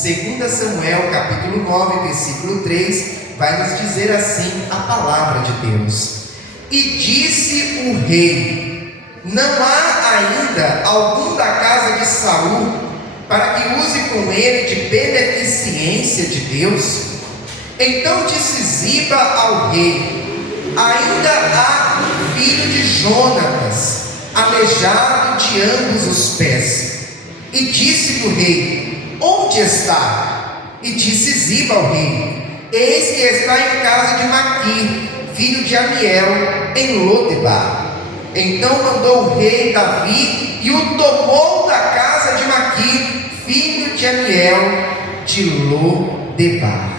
2 Samuel capítulo 9, versículo 3, vai nos dizer assim a palavra de Deus: E disse o rei: Não há ainda algum da casa de Saul para que use com ele de beneficência de Deus? Então disse Ziba ao rei: Ainda há um filho de Jonatas, aleijado de ambos os pés. E disse o rei: Onde está? E disse Ziba ao rei: Eis que está em casa de Maquir, filho de Amiel, em Lodebar. Então mandou o rei Davi e o tomou da casa de Maquir, filho de Amiel, de Lodebar.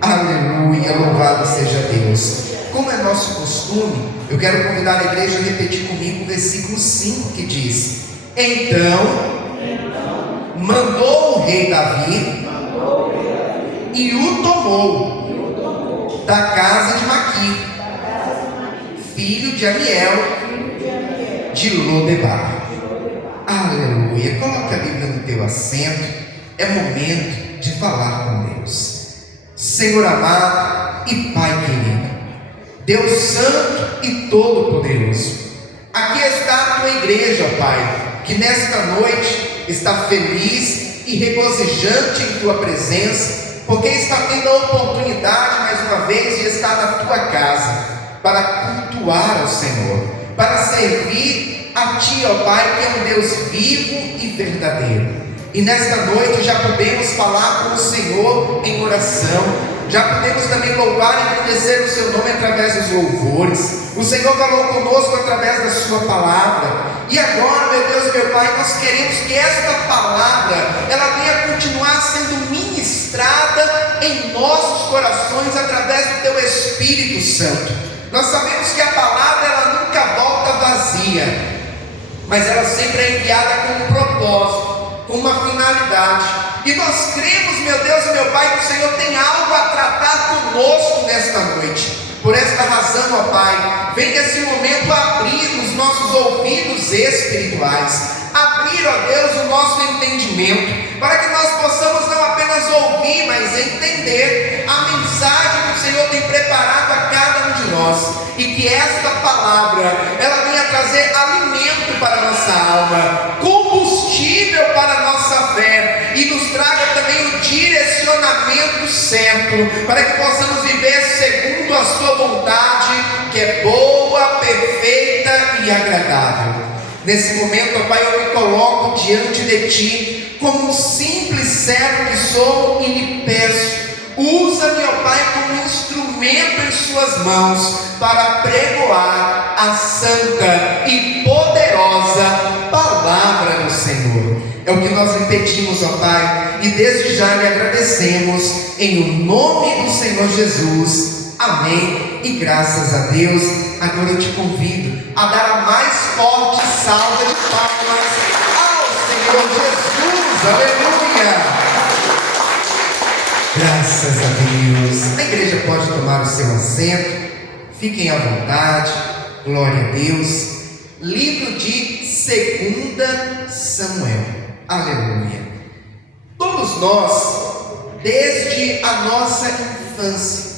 Aleluia, louvado seja Deus. Como é nosso costume, eu quero convidar a igreja a repetir comigo o versículo 5, que diz: Então mandou o rei Davi e o tomou da casa de Maquir, filho de Amiel, de Lodebar. Aleluia. Coloca a Bíblia no teu assento. É momento de falar com Deus. Senhor amado e Pai querido, Deus santo e todo-poderoso, aqui está a tua igreja, ó Pai, que nesta noite está feliz e regozijante em tua presença, porque está tendo a oportunidade mais uma vez de estar na tua casa para cultuar ao Senhor, para servir a Ti, ó Pai, que é um Deus vivo e verdadeiro. E nesta noite já podemos falar com o Senhor em oração, já podemos também louvar e agradecer o Seu nome através dos louvores. O Senhor falou conosco através da Sua palavra, e agora, meu Deus e meu Pai, nós queremos que esta palavra, ela venha continuar sendo ministrada em nossos corações através do Teu Espírito Santo. Nós sabemos que a palavra, ela nunca volta vazia, mas ela sempre é enviada com um propósito, com uma finalidade, e nós cremos, meu Deus e meu Pai, que o Senhor tem algo a tratar conosco nesta noite. Por esta razão, ó Pai, vem nesse momento abrir os nossos ouvidos espirituais, abrir, ó Deus, o nosso entendimento, para que nós possamos não apenas ouvir, mas entender a mensagem que o Senhor tem preparado a cada um de nós, e que esta palavra, ela venha trazer alimento para a nossa alma, combustível para a nossa fé, e nos traga também o direcionamento certo, para que possamos viver segundo a Sua vontade, que é boa, perfeita e agradável. Nesse momento, ó Pai, eu me coloco diante de Ti, como um simples servo que sou, e lhe peço: usa-me, ó Pai, como instrumento em Suas mãos, para pregoar a santa e poderosa palavra do Senhor. É o que nós lhe pedimos, ó Pai, e desde já lhe agradecemos, em o nome do Senhor Jesus. Amém, e graças a Deus. Agora eu te convido a dar a mais forte salva de palmas ao Senhor Jesus. Aleluia! Graças a Deus. A igreja pode tomar o seu assento, fiquem à vontade. Glória a Deus. Livro de 2 Samuel. Aleluia. Todos nós, desde a nossa infância,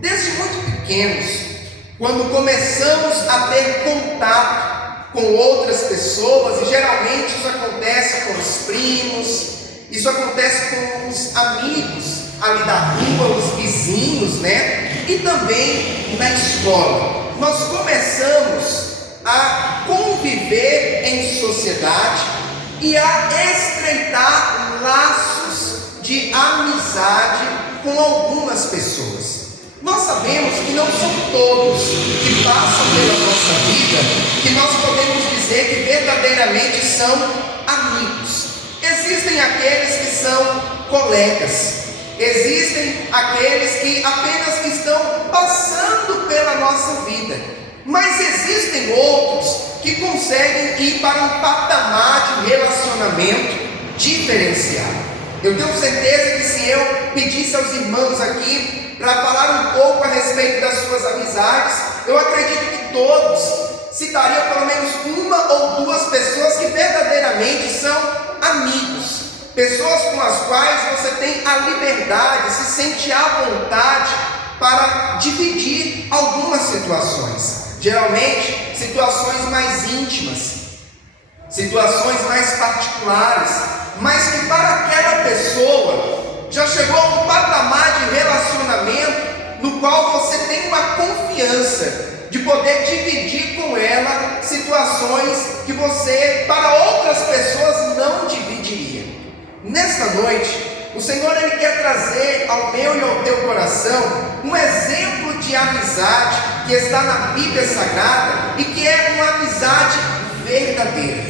desde muito pequenos, quando começamos a ter contato com outras pessoas, e geralmente isso acontece com os primos, isso acontece com os amigos ali da rua, os vizinhos, né? E também na escola, nós começamos a conviver em sociedade e a estreitar laços de amizade com algumas pessoas. Nós sabemos que não são todos que passam pela nossa vida que nós podemos dizer que verdadeiramente são amigos. Existem aqueles que são colegas, existem aqueles que apenas estão passando pela nossa vida, mas existem outros que conseguem ir para um patamar de relacionamento diferenciado. Eu tenho certeza que se eu pedisse aos irmãos aqui para falar um pouco a respeito das suas amizades, eu acredito que todos citariam pelo menos uma ou duas pessoas que verdadeiramente são amigos. pessoas com as quais você tem a liberdade, se sente à vontade para dividir algumas situações, geralmente situações mais íntimas, situações mais particulares, mas que para aquela pessoa já chegou a um patamar de relacionamento no qual você tem uma confiança de poder dividir com ela situações que você, para outras pessoas, não dividiria. Nesta noite, o Senhor ele quer trazer ao meu e ao teu coração um exemplo de amizade que está na Bíblia Sagrada e que é uma amizade verdadeira.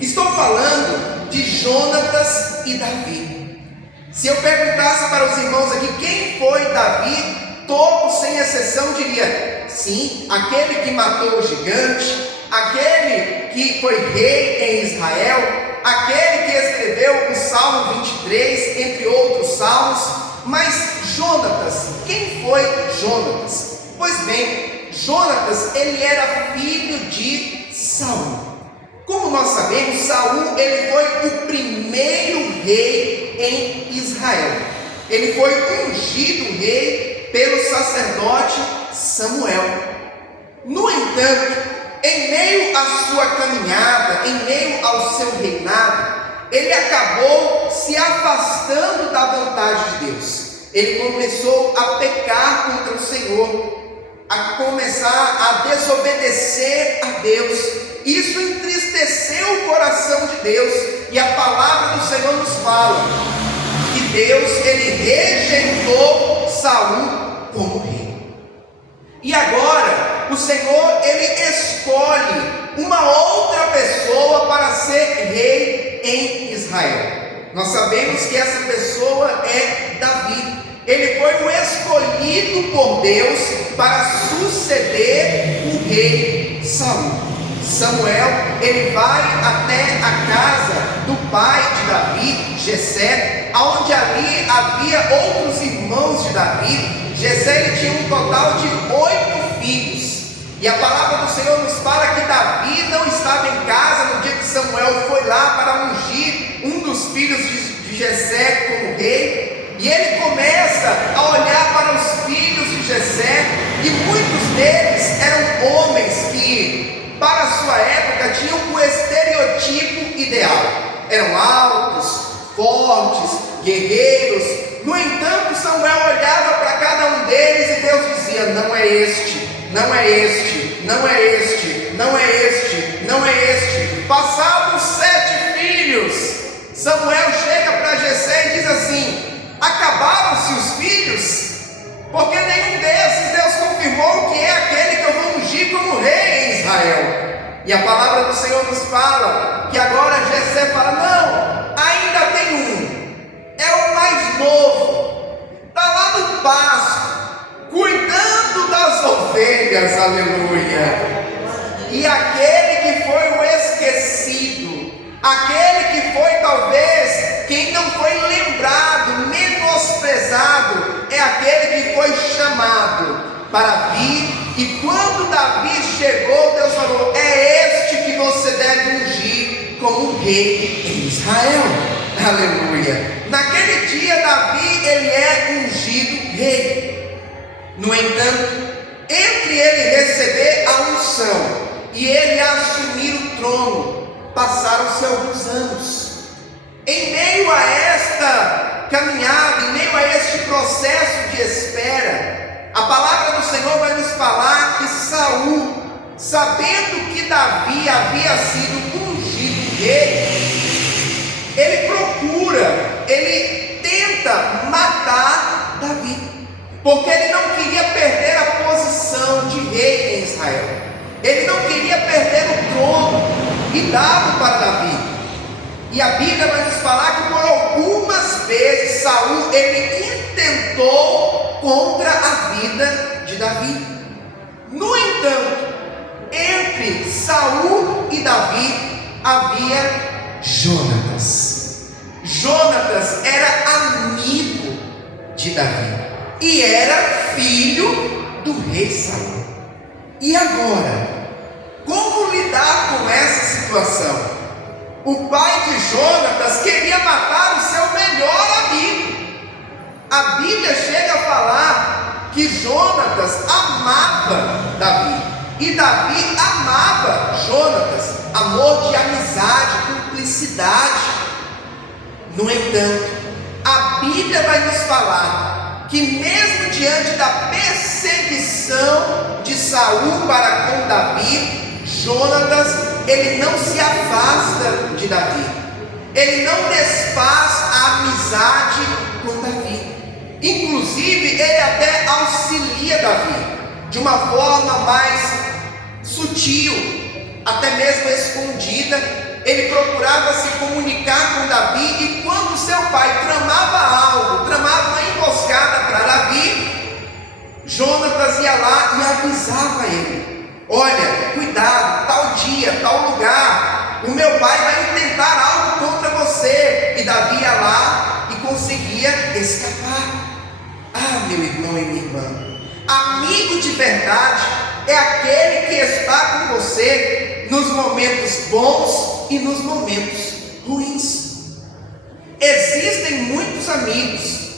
Estou falando de Jonatas e Davi. Se eu perguntasse para os irmãos aqui quem foi Davi, todos sem exceção diria: sim, aquele que matou o gigante, aquele que foi rei em Israel, aquele que escreveu o Salmo 23, entre outros salmos. Mas Jonatas, quem foi Jonatas? Pois bem, Jonatas, ele era filho de Saul. Como nós sabemos, Saul, ele foi o primeiro rei em Israel. Ele foi ungido rei pelo sacerdote Samuel. No entanto, em meio à sua caminhada, em meio ao seu reinado, ele acabou se afastando da vontade de Deus. Ele começou a pecar contra o Senhor, a começar a desobedecer a Deus. Isso entristeceu o coração de Deus, e a palavra do Senhor nos fala que Deus, ele rejeitou Saul como rei. E agora, o Senhor, ele escolhe uma outra pessoa para ser rei em Israel. Nós sabemos que essa pessoa é Davi. Ele foi o escolhido por Deus para suceder o rei Saul. Samuel, ele vai até a casa do pai de Davi, Jessé, onde ali havia outros irmãos de Davi. Jessé, ele tinha um total de 8 filhos. E a palavra do Senhor nos fala que Davi não estava em casa no dia que Samuel foi lá para ungir um dos filhos de Jessé como rei. E ele começa a olhar para os filhos de Jessé, e muitos deles eram homens que, para a sua época, tinham o estereotipo ideal. Eram altos, fortes, guerreiros. No entanto, Samuel olhava para cada um deles e Deus dizia: não é este, não é este, não é este, não é este, não é este. Passados 7 filhos, Samuel chega para Jessé e diz assim: acabaram-se os filhos? Porque nenhum desses Deus confirmou que é aquele que eu vou ungir como rei em Israel. E a palavra do Senhor nos fala que agora Jessé fala: não, ainda tem um, é o mais novo, está lá no pasto, cuidando das ovelhas, aleluia. E aquele que foi o esquecido, aquele que foi talvez quem não foi lembrado, menosprezado, é aquele que foi chamado para vir. E quando Davi chegou, Deus falou: é este que você deve ungir como rei em Israel, aleluia. Naquele dia Davi, ele é ungido rei. No entanto, entre ele receber a unção e ele assumir o trono, passaram-se alguns anos. Em meio a esta caminhada, em meio a este processo de espera, a palavra do Senhor vai nos falar que Saul, sabendo que Davi havia sido ungido rei, ele procura, ele tenta matar Davi, porque ele não queria perder a posição de rei em Israel. Ele não queria perder o trono e dado para Davi. E a Bíblia vai nos falar que por algumas vezes Saul, ele intentou contra a vida de Davi. No entanto, entre Saul e Davi havia Jonatas. Jonatas era amigo de Davi e era filho do rei Saul. E agora, como lidar com essa situação? O pai de Jonatas queria matar o seu melhor amigo. A Bíblia chega a falar que Jonatas amava Davi, e Davi amava Jonatas, amor de amizade, cumplicidade. No entanto, a Bíblia vai nos falar que mesmo diante da perseguição de Saul para com Davi, Jonatas, ele não se afasta de Davi, ele não desfaz a amizade com Davi. Inclusive, ele até auxilia Davi de uma forma mais sutil, até mesmo escondida. Ele procurava se comunicar com Davi, e quando seu pai tramava algo, tramava uma emboscada para Davi, Jonatas ia lá e avisava ele: olha, cuidado, tal dia, tal lugar, o meu pai vai intentar algo contra você. E Davi ia lá e conseguia escapar. Ah, meu irmão e minha irmã, amigo de verdade é aquele que está com você nos momentos bons e nos momentos ruins. Existem muitos amigos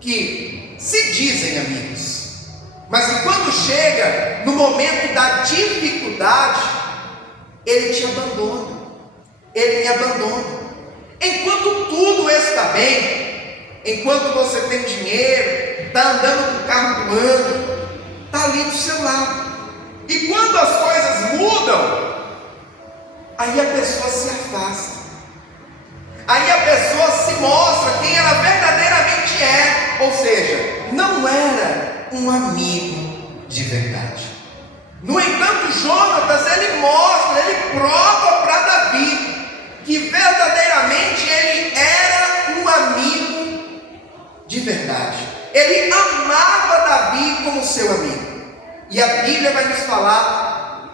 que se dizem amigos, mas que quando chega no momento da dificuldade, ele te abandona, ele me abandona. Enquanto tudo está bem, enquanto você tem dinheiro, está andando com o carro do ano, está ali do seu lado. E quando as coisas mudam, aí a pessoa se afasta, aí a pessoa se mostra quem ela verdadeiramente é, ou seja, não era um amigo de verdade. No entanto, Jonatas, ele mostra, ele prova para Davi que verdadeiramente ele era um amigo de verdade. Ele amava Davi como seu amigo. E a Bíblia vai nos falar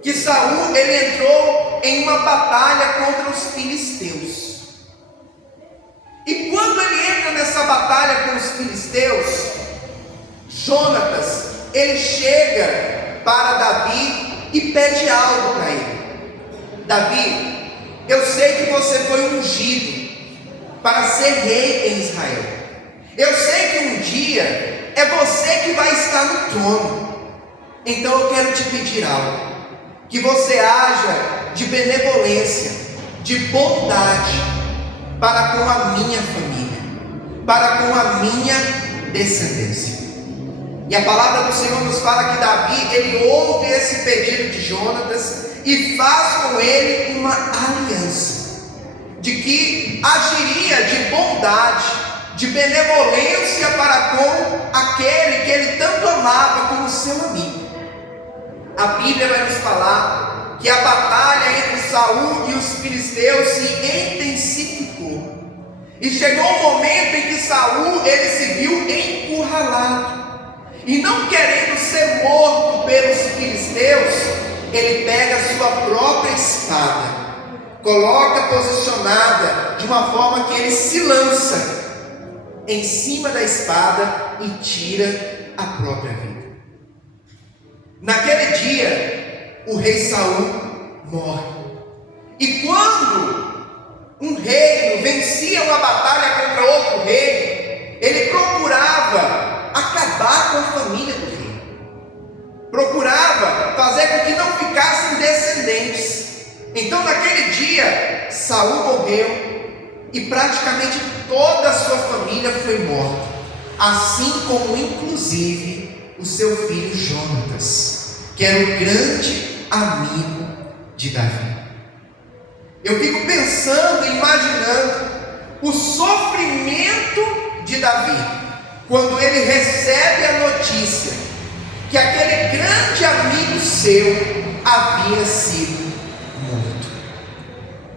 que Saul, ele entrou em uma batalha contra os filisteus. E quando ele entra nessa batalha com os filisteus, Jonatas, ele chega para Davi e pede algo para ele: Davi, eu sei que você foi ungido para ser rei em Israel. Eu sei que um dia é você que vai estar no trono. Então eu quero te pedir algo: que você haja de benevolência, de bondade para com a minha família, para com a minha descendência. E a palavra do Senhor nos fala que Davi, ele ouve esse pedido de Jonatas e faz com ele uma aliança, de que agiria de bondade, de benevolência para com aquele que ele tanto amava como seu amigo. A Bíblia vai nos falar que a batalha entre Saul e os filisteus se intensificou, e chegou um momento em que Saul, ele se viu encurralado, e não querendo ser morto pelos filisteus, ele pega a sua própria espada, coloca posicionada de uma forma que ele se lança em cima da espada e tira a própria vida. Naquele dia, o rei Saul morre. E quando um reino vencia uma batalha contra outro reino, ele procurava acabar com a família do rei, procurava fazer com que não ficassem descendentes. Então naquele dia, Saul morreu e praticamente toda a sua família foi morta, assim como inclusive o seu filho Jonatas, que era o grande amigo de Davi. Eu fico pensando e imaginando o sofrimento de Davi quando ele recebe a notícia que aquele grande amigo seu havia sido morto.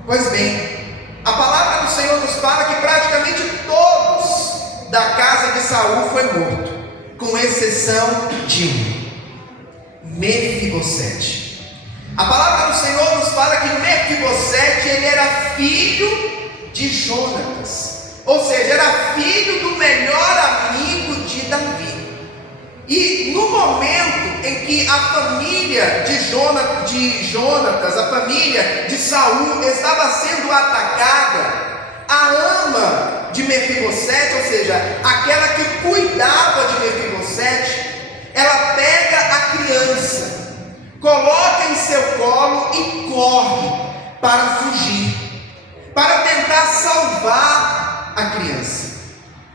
Pois bem, a palavra do Senhor nos fala que praticamente todos da casa de Saul foi morto, com exceção de um, Mefibosete. A palavra do Senhor nos fala que Mefibosete, ele era filho de Jonatas, ou seja, era filho do melhor amigo de Davi. E no momento em que a família de Jonatas, a família de Saul, estava sendo atacada, a ama de Mefibosete, ou seja, aquela que cuidava de Mefibosete, ela pega a criança, coloca em seu colo e corre para fugir, para tentar salvar a criança.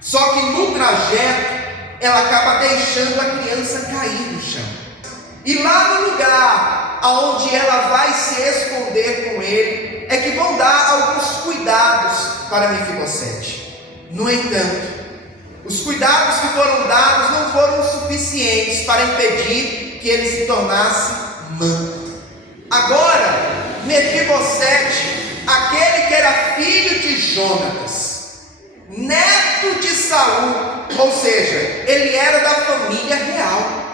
Só que no trajeto, ela acaba deixando a criança cair no chão. E lá no lugar aonde ela vai se esconder com ele, é que vão dar alguns cuidados para Mefibosete. No entanto, os cuidados que foram dados não foram suficientes para impedir que ele se tornasse manco. Agora, Mefibosete, aquele que era filho de Jonatas, neto de Saul, ou seja, ele era da família real.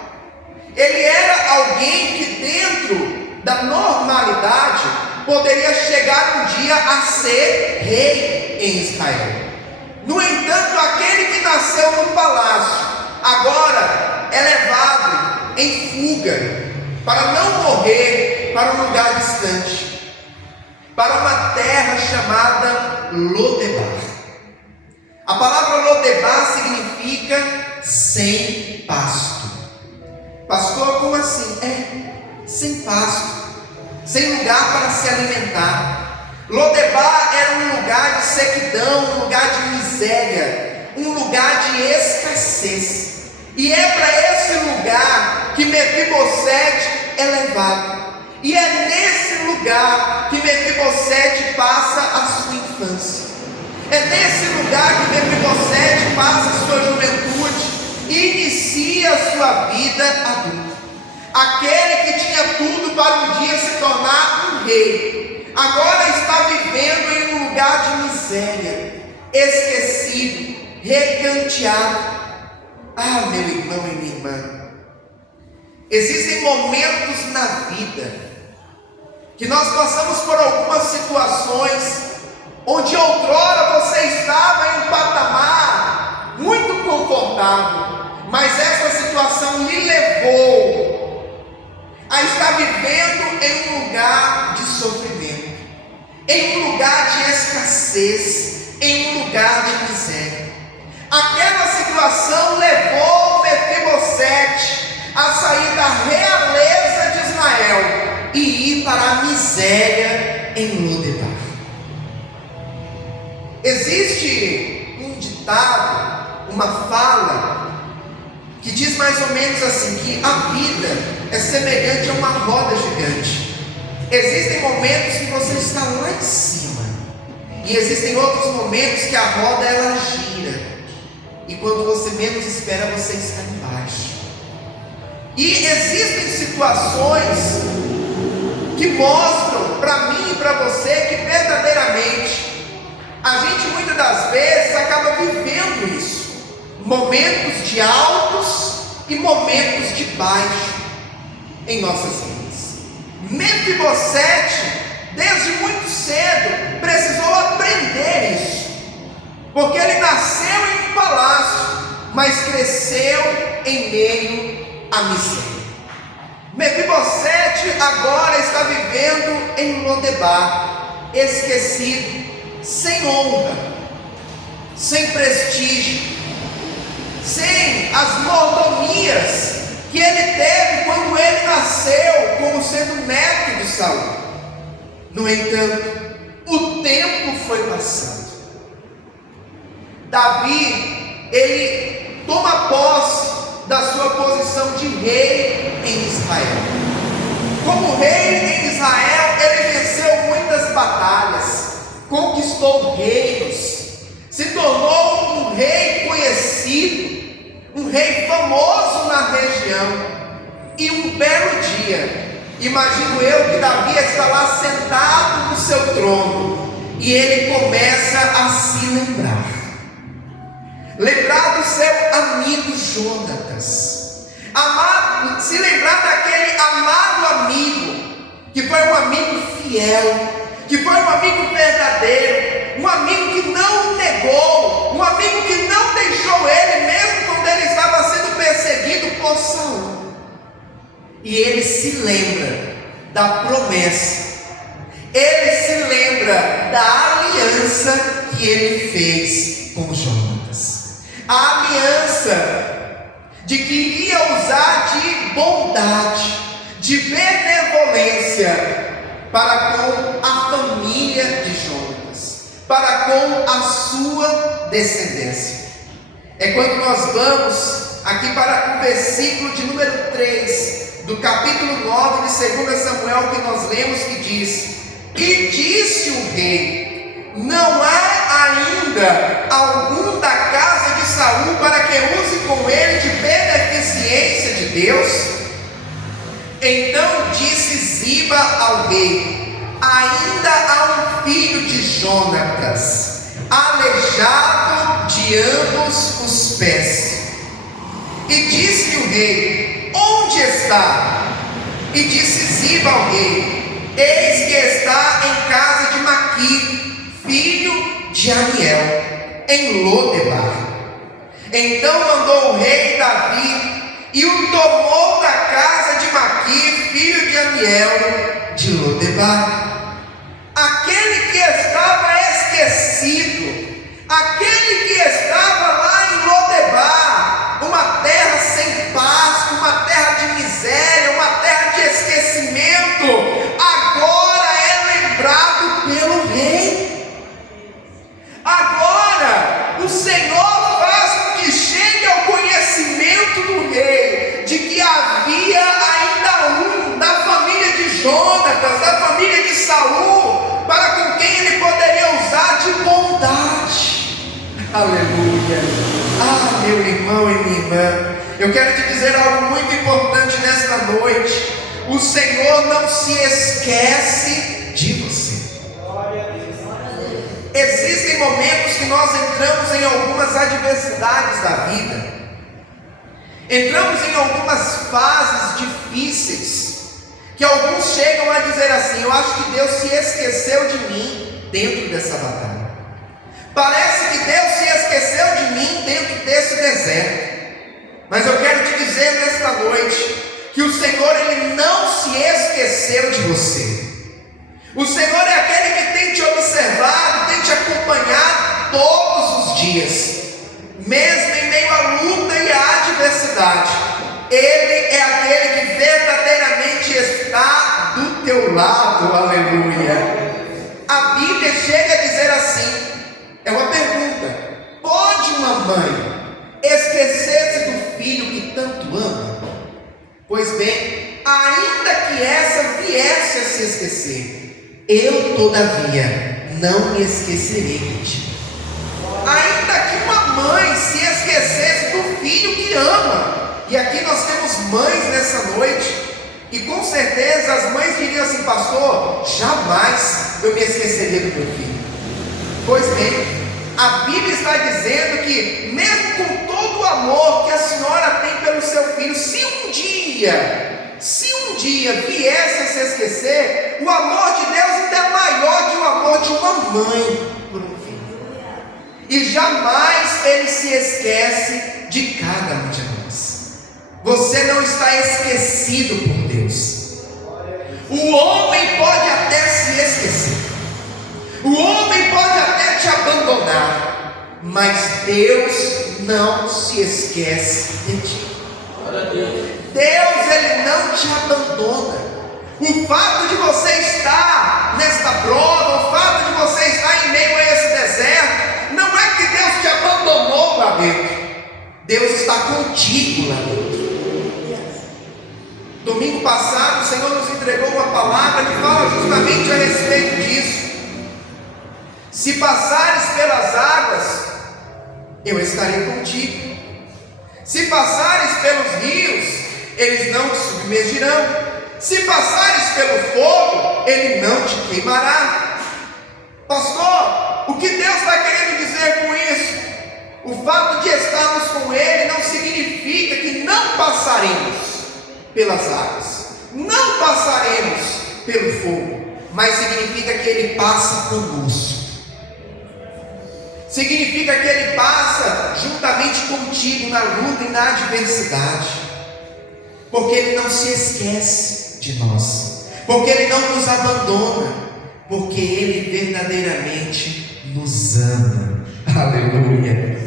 Ele era alguém que dentro da normalidade poderia chegar um dia a ser rei em Israel. No entanto, aquele que nasceu no palácio, agora é levado em fuga, para não morrer, para um lugar distante, para uma terra chamada Lodebar. A palavra Lodebar significa sem pasto. Pastor, como assim? Sem pasto, sem lugar para se alimentar. Lodebar era um lugar de sequidão, um lugar de miséria, um lugar de escassez. E é para esse lugar que Mefibosete é levado. E é nesse lugar que Mefibosete passa a sua infância. É nesse lugar que Mefibosete passa a sua juventude e inicia a sua vida adulta. Aquele que tinha tudo para um dia se tornar um rei, agora está vivendo em um lugar de miséria, esquecido, recanteado. Ah, meu irmão e minha irmã, existem momentos na vida que nós passamos por algumas situações onde outrora você estava em um patamar muito confortável, mas essa situação lhe levou a estar vivendo em um lugar de sofrimento, em um lugar de escassez, em um lugar de miséria. Aquela situação levou Mefibosete a sair da realeza de Israel e ir para a miséria em Lodebar. Existe um ditado, uma fala, que diz mais ou menos assim, que a vida é semelhante a uma roda gigante. Existem momentos que você está lá em cima, e existem outros momentos que a roda ela gira, e quando você menos espera, você está embaixo. E existem situações que mostram para mim e para você que verdadeiramente a gente muitas das vezes acaba vivendo isso, momentos de altos e momentos de baixo em nossas vidas. Mefibosete, desde muito cedo, precisou aprender isso, porque ele nasceu em um palácio, mas cresceu em meio à miséria. Mefibosete agora está vivendo em Lodebar, esquecido, sem honra, sem prestígio, sem as mordomias que ele teve quando ele nasceu como sendo neto de Saul. No entanto, o tempo foi passando. Davi, ele toma posse da sua posição de rei em Israel. Como rei em Israel, ele venceu muitas batalhas, conquistou reinos, se tornou um rei conhecido, um rei famoso na região. E um belo dia, imagino eu que Davi está lá sentado no seu trono, e ele começa a se lembrar do seu amigo Jonatas, se lembrar daquele amado amigo, que foi um amigo fiel, que foi um amigo verdadeiro, um amigo que não o negou, um amigo que não deixou ele, mesmo quando ele estava sendo perseguido por Saul. e ele se lembra da promessa, ele se lembra da aliança que ele fez com Jonatas, a aliança de que iria usar de bondade, de benevolência para com a família de Jonatas, para com a sua descendência. É quando nós vamos aqui para o versículo de número 3 do capítulo 9 de 2 Samuel, que nós lemos, que diz: e disse o rei: não há ainda algum da casa de Saul para que use com ele de beneficência de Deus? Então disse Ziba ao rei: ainda há um filho de Jonatas, aleijado de ambos os pés. E disse o rei: onde está? E disse Ziba ao rei: eis que está em casa de Maqui, filho de Amiel, em Lodebar. Então mandou o rei Davi e o tomou da casa de Maqui, filho de Amiel, de Lodebar. Aquele que estava esquecido, aquele que estava lá em Lodebar, uma terra sem paz, uma terra de miséria, uma terra de esquecimento, agora é lembrado pelo rei. Agora o Senhor faz com que chegue ao conhecimento do rei de que havia ainda um da família de Jonatas, da família de Saul, para com quem ele poderia usar de bondade. Aleluia. Ah, meu irmão e minha irmã, eu quero te dizer algo muito importante nesta noite: o Senhor não se esquece de você. Existem momentos que nós entramos em algumas adversidades da vida, entramos em algumas fases difíceis, que alguns chegam a dizer assim: eu acho que Deus se esqueceu de mim dentro dessa batalha. Parece que Deus se esqueceu de mim dentro desse deserto. Mas eu quero te dizer nesta noite que o Senhor, Ele não se esqueceu de você. O Senhor é aquele que tem te observado, tem te acompanhado todos os dias, mesmo em meio à luta e à adversidade. Ele é aquele que verdadeiramente está do teu lado. Aleluia. A Bíblia chega a dizer assim, é uma pergunta: pode uma mãe esquecer-se do filho que tanto ama? Pois bem, ainda que essa viesse a se esquecer, eu todavia não me esquecerei de ti. Ainda que uma mãe se esquecesse do filho que ama, e aqui nós temos mães nessa noite, e com certeza as mães diriam assim: pastor, jamais eu me esqueceria do meu filho. Pois bem, a Bíblia está dizendo que mesmo com todo o amor que a senhora tem pelo seu filho, se um dia viesse a se esquecer, o amor de Deus ainda é maior que o amor de uma mãe por um filho. E jamais Ele se esquece de cada um de nós. Você não está esquecido por Deus. O homem pode até se esquecer, o homem pode até te abandonar, mas Deus não se esquece de ti. Deus, Ele não te abandona. O fato de você estar nesta prova, o fato de você estar em meio a esse deserto, não é que Deus te abandonou lá dentro. Deus está contigo lá dentro. Domingo passado o Senhor nos entregou uma palavra que fala justamente a respeito disso. Se passares pelas águas, eu estarei contigo. Se passares pelos rios, eles não te submergirão. Se passares pelo fogo, ele não te queimará. Pastor, o que Deus está querendo dizer com isso? O fato de estarmos com Ele não significa que não passaremos pelas águas, não passaremos pelo fogo, mas significa que Ele passa conosco. Significa que Ele passa juntamente contigo na luta e na adversidade. porque Ele não se esquece de nós, porque Ele não nos abandona, porque Ele verdadeiramente nos ama. Aleluia.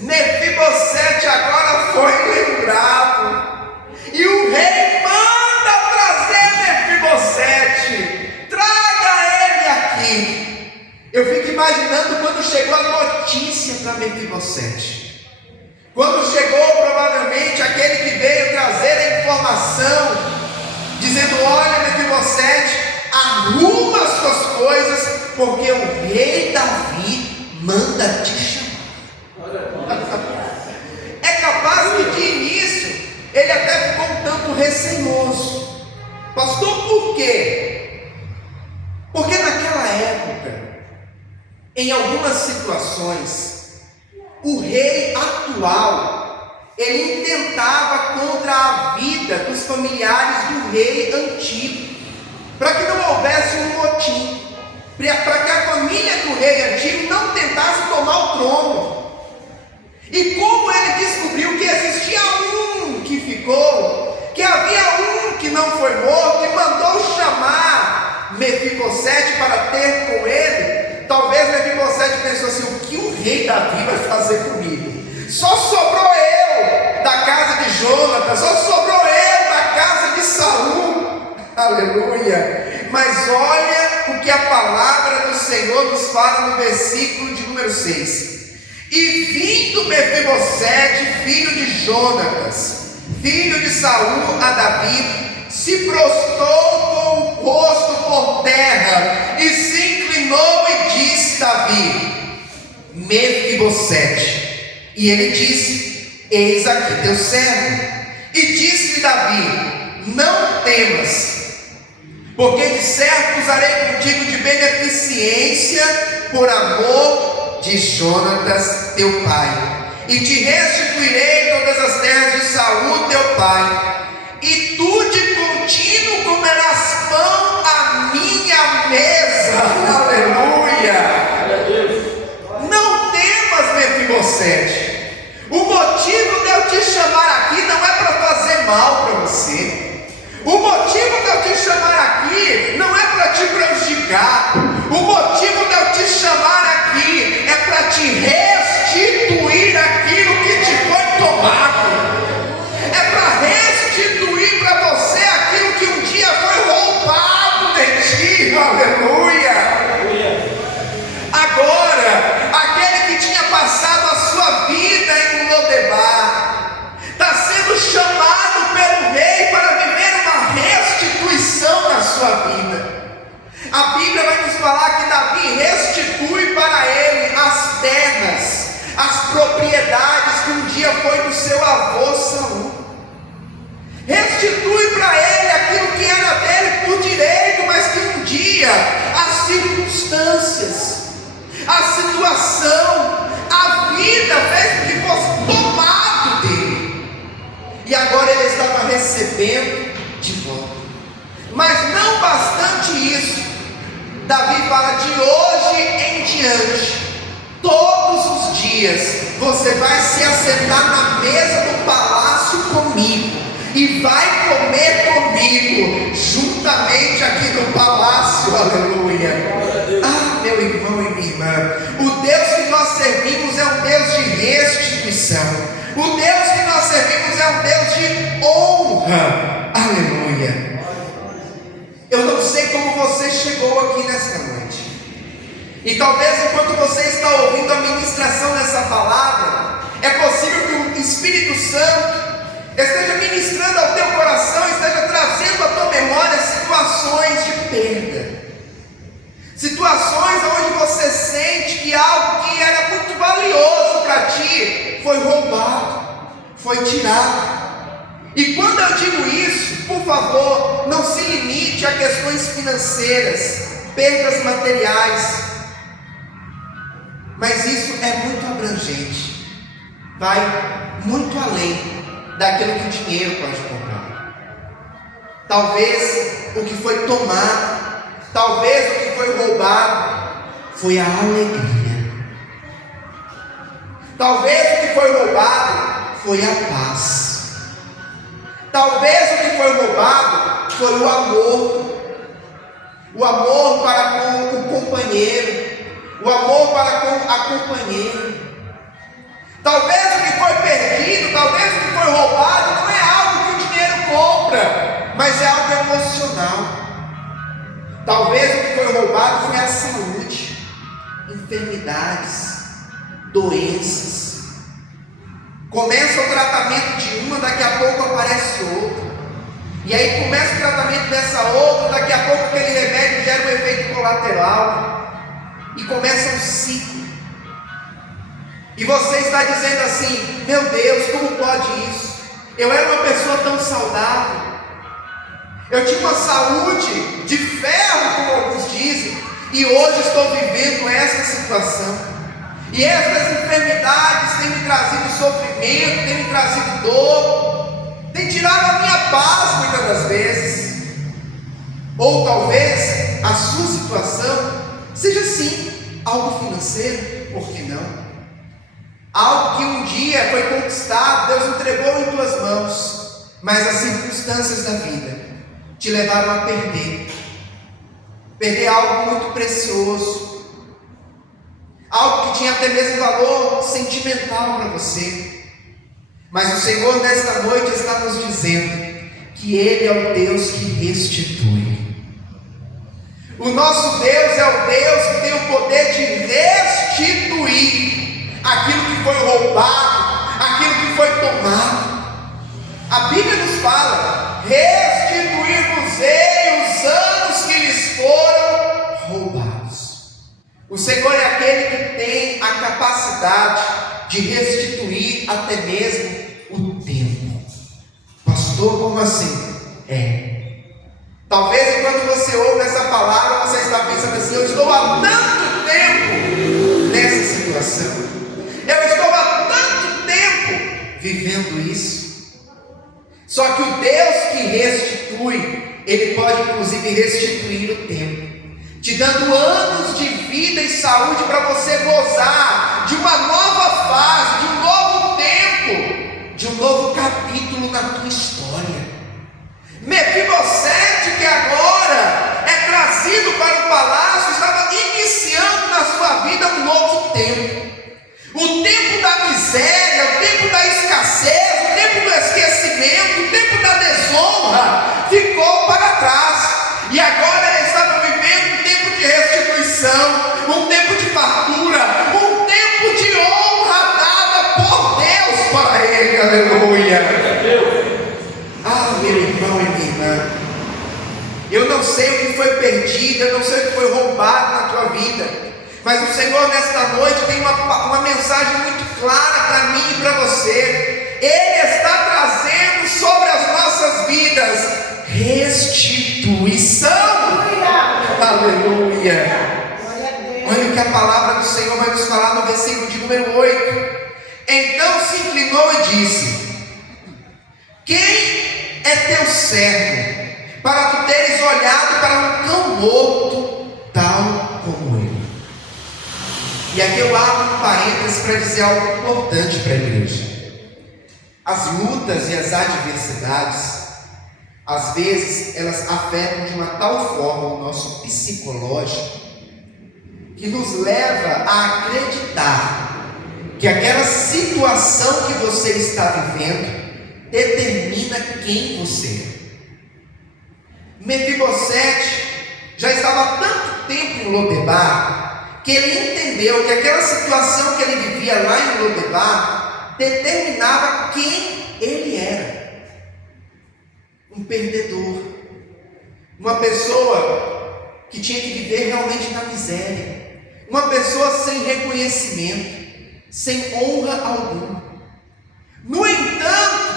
Mefibosete agora foi lembrado, e o rei manda trazer Mefibosete. Traga ele aqui. Eu fico imaginando quando chegou a notícia para Mefibosete, quando chegou provavelmente aquele que veio trazer a informação, dizendo: olha, Mefibosete, arruma as suas coisas, porque o rei Davi manda te chamar. É capaz que de início ele até ficou um tanto receoso. Pastor, por quê? Porque naquela época, em algumas situações, o rei atual, ele intentava contra a vida dos familiares do rei antigo, para que não houvesse um motim, para que a família do rei antigo não tentasse tomar o trono. E como ele descobriu que existia um que ficou, que havia um que não foi morto, e mandou chamar Mefibosete para ter com ele, talvez Mefibosete pensou assim: o que o rei Davi vai fazer comigo? Só sobrou eu da casa de Jonatas, só sobrou eu da casa de Saul. Aleluia. Mas olha o que a palavra do Senhor nos fala no versículo de número 6. E vindo Mefibosete, filho de Jonatas, filho de Saul, a Davi, se prostrou com o rosto por terra, e se inclinou e disse: Davi, Mefibosete. E ele disse: eis aqui teu servo. E disse-lhe Davi: não temas, porque de certo usarei contigo de beneficência por amor de Jonatas teu pai, e te restituirei todas as terras de Saul teu pai, e tu de contínuo comerás pão à minha mesa. Aleluia. Não temas, Mefibosete. O motivo de eu te chamar aqui não é para fazer mal para você. O motivo de eu te chamar aqui não é para te prejudicar. O motivo de eu te chamar aqui é para te restituir aquilo que te foi tomado. É para restituir para você aquilo que um dia foi roubado de ti. Aleluia. Agora, aquele que tinha passado a sua vida em Lodebar está sendo chamado pelo rei para viver uma restituição na sua vida. A Bíblia vai nos falar que Davi restitui para ele as terras, as propriedades que um dia foi do seu avô Saul. Restitui para ele aquilo que era dele por direito, mas que um dia as circunstâncias, a situação, a vida fez com que fosse tomado dele. E agora ele estava recebendo de volta. Mas não bastante isso, Davi fala: de hoje em diante, todos os dias, você vai se assentar na mesa do palácio comigo, e vai comer comigo, juntamente aqui no palácio. Aleluia. Ah, meu irmão e minha irmã, o Deus que nós servimos é um Deus de restituição. O Deus que nós servimos é um Deus de honra. Aleluia. Eu não sei como você chegou aqui nesta noite, e talvez enquanto você está ouvindo a ministração dessa palavra, é possível que o Espírito Santo esteja ministrando ao teu coração, esteja trazendo à tua memória situações de perda, situações onde você sente que algo que era muito valioso para ti foi roubado, foi tirado. E quando eu digo isso, por favor, não se limite a questões financeiras, perdas materiais, mas isso é muito abrangente, vai muito além daquilo que o dinheiro pode comprar. Talvez o que foi tomado, talvez o que foi roubado, foi a alegria. Talvez o que foi roubado foi a paz. Talvez o que foi roubado foi o amor para com o companheiro, o amor para com a companheira. Talvez o que foi perdido, talvez o que foi roubado não é algo que o dinheiro compra, mas é algo emocional. Talvez o que foi roubado foi a saúde, enfermidades, doenças. Começa o tratamento de uma, daqui a pouco aparece outra. E aí começa o tratamento dessa outra, daqui a pouco aquele remédio gera um efeito colateral. E começa um ciclo. E você está dizendo assim: meu Deus, como pode isso? Eu era uma pessoa tão saudável, eu tinha uma saúde de ferro, como alguns dizem, e hoje estou vivendo essa situação. E essas enfermidades têm me trazido sofrimento, têm me trazido dor, têm tirado a minha paz muitas das vezes. Ou talvez a sua situação seja sim algo financeiro, por que não? Algo que um dia foi conquistado, Deus entregou em tuas mãos, mas as circunstâncias da vida te levaram a perder algo muito precioso, algo que tinha até mesmo valor sentimental para você. Mas o Senhor nesta noite está nos dizendo que Ele é o Deus que restitui. O nosso Deus é o Deus que tem o poder de restituir aquilo que foi roubado, aquilo que foi tomado. A Bíblia nos fala: restituir-vos-ei os anos que lhes foram roubados. O Senhor é aquele que tem a capacidade de restituir até mesmo o tempo. Pastor, como assim? Talvez enquanto você ouve essa palavra, você está pensando assim: eu estou há tanto tempo nessa situação, eu estou há tanto tempo vivendo isso. Só que o Deus que restitui, Ele pode inclusive restituir o tempo, te dando anos de vida e saúde para você gozar de uma nova fase, de um novo tempo, de um novo capítulo na tua história. Mefibosete, que agora é trazido para o palácio, estava iniciando na sua vida um novo tempo. O tempo da miséria, o tempo da escassez, o tempo do esquecimento, o tempo da desonra ficou para trás. E agora ele estava vivendo um tempo de restituição, um tempo de fartura, um tempo de honra dada por Deus para ele. Aleluia. Meu irmão e minha irmã, eu não sei o que foi perdido, eu não sei o que foi roubado na tua vida, mas o Senhor nesta noite tem uma mensagem muito clara para mim e para você. Ele está trazendo sobre as nossas vidas restituição. Aleluia. Olha o que a palavra do Senhor vai nos falar no versículo de número 8. Então se inclinou e disse: quem é teu servo para tu teres olhado para um cão morto tal como ele? E aqui eu abro um parênteses para dizer algo importante para a igreja. As lutas e as adversidades, às vezes, elas afetam de uma tal forma o nosso psicológico, que nos leva a acreditar que aquela situação que você está vivendo determina quem você é. Mefibosete já estava há tanto tempo em Lodebar, que ele entendeu que aquela situação que ele vivia lá em Lodebar determinava quem ele era. Um perdedor, uma pessoa que tinha que viver realmente na miséria, uma pessoa sem reconhecimento, sem honra alguma. No entanto,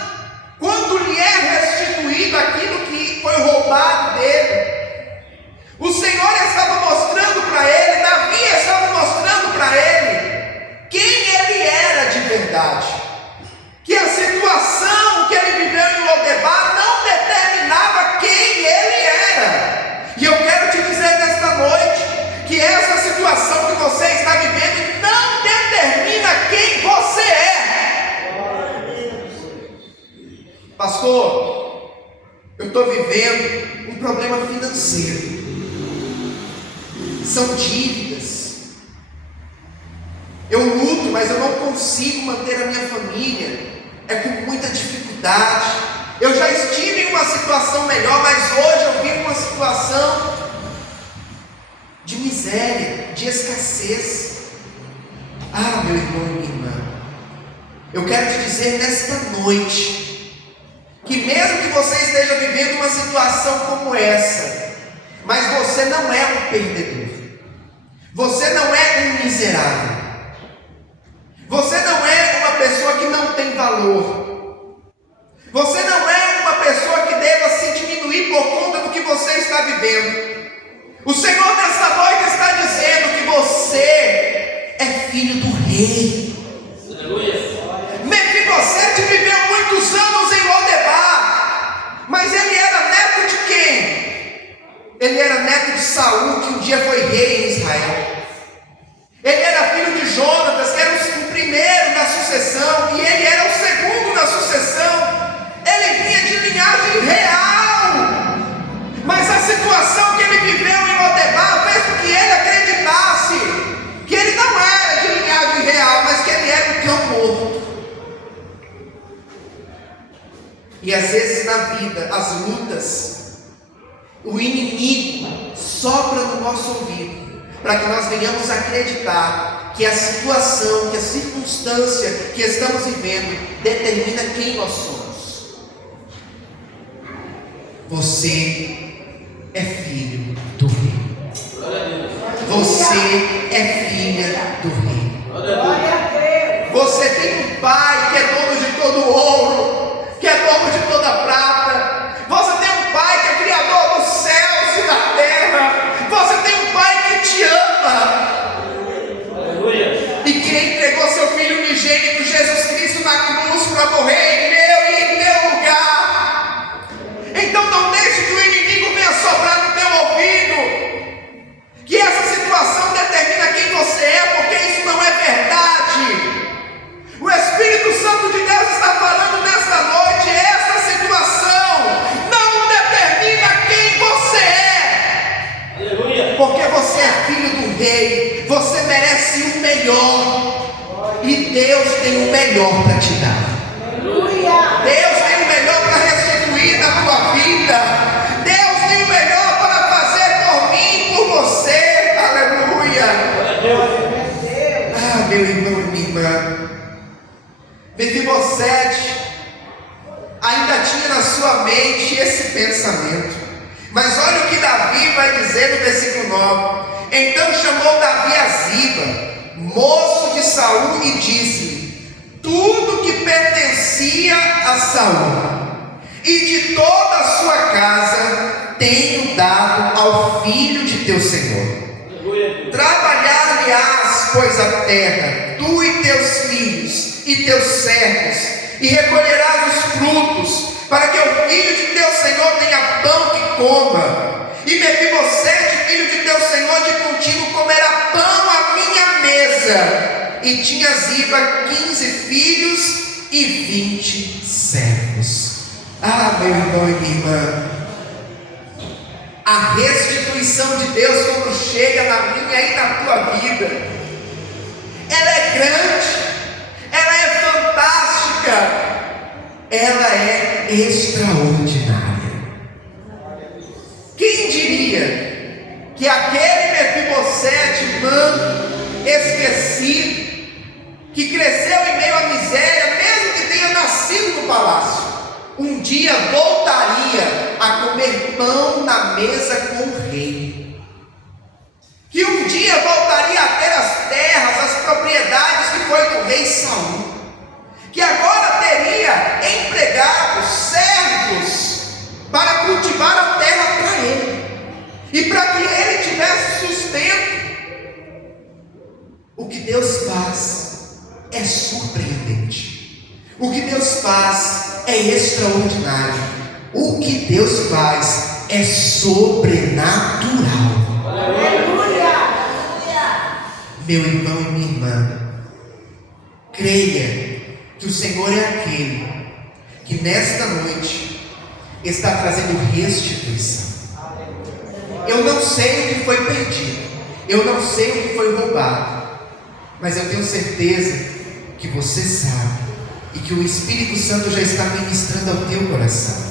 quando lhe é restituído aquilo que foi roubado dele, o Senhor estava mostrando para ele, Davi estava mostrando para ele quem ele era de verdade, que a situação que ele viveu em Lodebar não determinava quem ele era. E eu quero te dizer nesta noite que essa situação que você está vivendo não determina quem você é. Pastor, estou vivendo um problema financeiro. São dívidas. Eu luto, mas eu não consigo manter a minha família. É com muita dificuldade. Eu já estive em uma situação melhor, mas hoje eu vivo uma situação de miséria, de escassez. Ah, meu irmão e minha irmã, eu quero te dizer nesta noite, que mesmo que você esteja vivendo uma situação como essa, mas você não é um perdedor, você não é um miserável, você não é uma pessoa que não tem valor, você não é uma pessoa que deva se diminuir por conta do que você está vivendo. O Senhor nesta noite está dizendo que você é filho do rei. Mefibosete viveu muitos anos em Lodebar, mas ele era neto de quem? Ele era neto de Saul, que um dia foi rei em Israel. Ele era filho de Jonatas, que era o primeiro na sucessão, e ele era o segundo na sucessão. Ele vinha de linhagem real, mas a situação que ele viveu em Lodebar fez com que ele acreditasse que ele não era de linhagem real, mas que ele era um cão morto. E às vezes na vida, as lutas, o inimigo sopra no nosso ouvido, para que nós venhamos acreditar que a situação, que a circunstância que estamos vivendo determina quem nós somos. Você é filho do rei. Você é filha do rei. Você tem um pai que é dono de todo o ouro, que é dono de toda a prata. Você tem um pai que é criador dos céus e da terra. Você tem um pai que te ama e que entregou seu filho unigênito Jesus Cristo na cruz para morrer em meu e em teu lugar. Então não deixe que o inimigo venha soprar no teu ouvido que essa situação determina quem você é, porque isso não é verdade. O Espírito Santo de Deus está falando nesta noite: esta situação não determina quem você é. Aleluia. Porque você é filho do rei, você merece o melhor, e Deus tem o melhor para te dar. Aleluia. Deus tem o melhor para restituir na tua vida. Deus tem o melhor para fazer por mim e por você. Aleluia. Ah, meu irmão e minha irmã, Mefibosete ainda tinha na sua mente esse pensamento. Mas olha o que Davi vai dizer no versículo 9. Então chamou Davi a Ziba, moço de Saul, e disse: tudo que pertencia a Saul e de toda a sua casa tenho dado ao filho de teu Senhor. Trabalhar-lhe-ás, pois, a terra, tu e teus filhos e teus servos, e recolherás os frutos, para que o filho de teu Senhor tenha pão que coma. E Mefibosete, filho de teu Senhor, de contínuo comerá pão à minha mesa. E tinha Ziba 15 filhos e 20 servos. Ah, meu irmão e minha irmã, a restituição de Deus, quando chega na minha e na tua vida, ela é grande, ela é fantástica, ela é extraordinária. Quem diria que aquele Mefibosete, mano, esquecido, que cresceu em meio à miséria, mesmo que tenha nascido no palácio, um dia voltaria a comer pão na mesa com o rei, que um dia voltaria a ter as terras, as propriedades que foi do rei Saul, que agora teria empregados, servos, para cultivar a terra para ele, e para que ele tivesse sustento. O que Deus faz é surpreendente, o que Deus faz é extraordinário, o que Deus faz é sobrenatural. Aleluia! Meu irmão e minha irmã, creia que o Senhor é aquele que nesta noite está trazendo restituição. Eu não sei o que foi perdido, eu não sei o que foi roubado, mas eu tenho certeza que você sabe e que o Espírito Santo já está ministrando ao teu coração.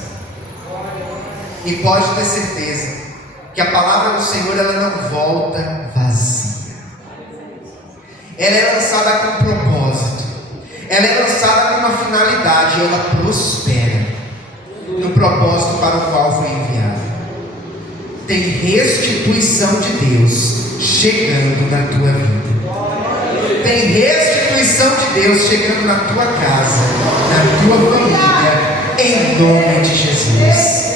E pode ter certeza que a palavra do Senhor, ela não volta vazia. Ela é lançada com propósito, ela é lançada com uma finalidade, ela prospera no propósito para o qual foi enviada. Tem restituição de Deus chegando na tua vida. Tem restituição de Deus chegando na tua casa, na tua família, em nome de Jesus.